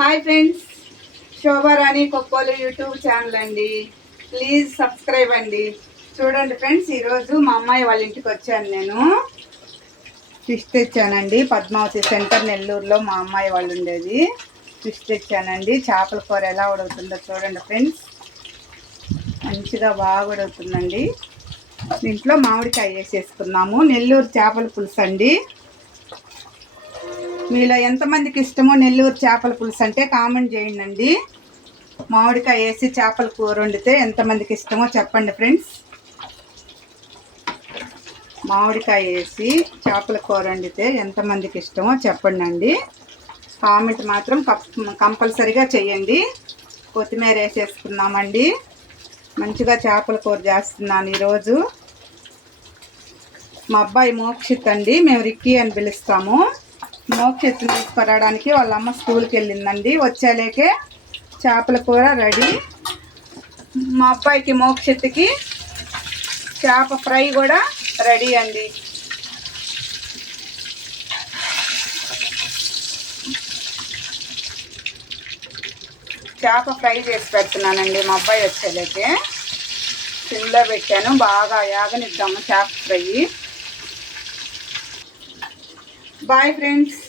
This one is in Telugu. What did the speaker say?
Hi friends, Shobharani Koppolu YouTube channel అండి. ప్లీజ్ సబ్స్క్రైబ్ అండి. చూడండి ఫ్రెండ్స్, ఈరోజు మా అమ్మాయి వాళ్ళ ఇంటికి వచ్చాను. నేను ఫిష్ తెచ్చానండి. పద్మావతి సెంటర్ నెల్లూరులో మా అమ్మాయి వాళ్ళు ఉండేది. ఫిష్ తెచ్చానండి. చేపల కూర ఎలా ఉడుకుతుందో చూడండి ఫ్రెండ్స్. మంచిగా బాగా ఉడుకుతుందండి. దీంట్లో మామిడికాయ వేసేసుకున్నాము. నెల్లూరు చేపల పులుసు అండి. మీలో ఎంతమందికి ఇష్టమో నెల్లూరు చేపల పులుసు అంటే కామెంట్ చేయండి. మామిడికాయ వేసి చేపల కూర వండితే ఎంతమందికి ఇష్టమో చెప్పండి ఫ్రెండ్స్. మామిడికాయ వేసి చేపల కూర వండితే ఎంతమందికి ఇష్టమో చెప్పండి అండి. కామెంట్ మాత్రం కంపల్సరిగా చేయండి. కొత్తిమీర వేసేసుకున్నామండి. మంచిగా చేపల కూర చేస్తున్నాను ఈరోజు. మా అబ్బాయి మోక్షిత్ అండి, మేము రిక్కీ అని పిలుస్తాము. మోక్షిత్ని తీసుకురావడానికి వాళ్ళ అమ్మ స్కూల్కి వెళ్ళిందండి. వచ్చేలేకే చేపల కూర రెడీ. మా అబ్బాయికి మోక్షిత్కి చేప ఫ్రై కూడా రెడీ అండి. చేప ఫ్రై చేసి పెడుతున్నానండి. మా అబ్బాయి వచ్చేలేకే సిమ్లో పెట్టాను. బాగా యాగనిద్దాము చేప ఫ్రై. Bye friends.